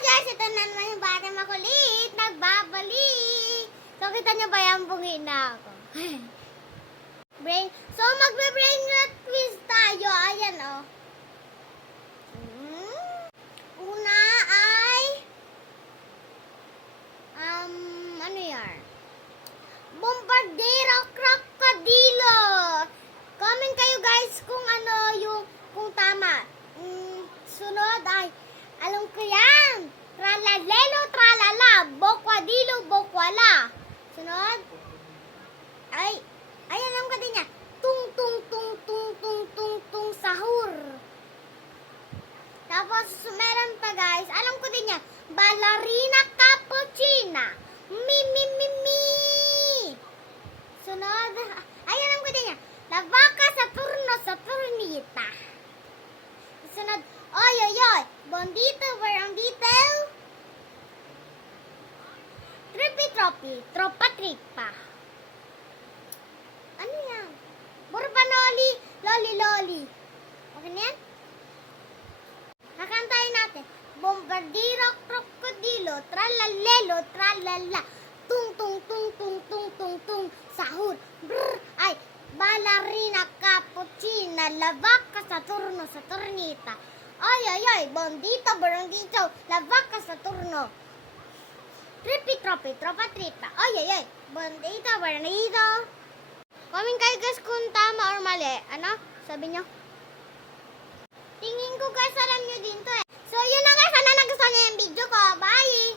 guys, ito na naman yung bata makulit. Nagbabalik. So, kita nyo ba yan? Bungi na ako. So, magbe-brain rot quiz tayo. Ayan, oh. Una ay ano yan? Bombardero Crocodilo. Comment kayo guys kung ano yung kung tama. Sunod ay alam ko yan. Tralalelo tralala, bokwadilo bokwala. Sunod ay alam ko din yan. Tung tung tung tung tung tung tung sahur. Tapos meron pa guys, alam ko din yan. Ballerina cappuccina. Mi mi mi mi. Sunod, ay alam ko din yan. La vaca Saturnita. Sunod, oy oy oy. Bondito, barambito. Trippy tropi, tropa tripa. Ano yan? Burpanoli, loli loli. Okay na yan? Kakantayin natin. Bombardiro, krokodilo, tralalelo, tralala. Tung tung tung tung tung tung tung sahur. Brr, ay, ballerina cappuccina, la vaca Saturnita. Ay ay ay, bondito, barangito, la vaca Saturno. Trippy tropi, tropa tripa. Ay ay ay, bondito, barangito. Comment kayo guys kung tama or mali. Ano? Sabi nyo? Tingin ko guys, alam nyo din to eh. So yun na guys, sana nagustuhan nyo yung video ko. Bye!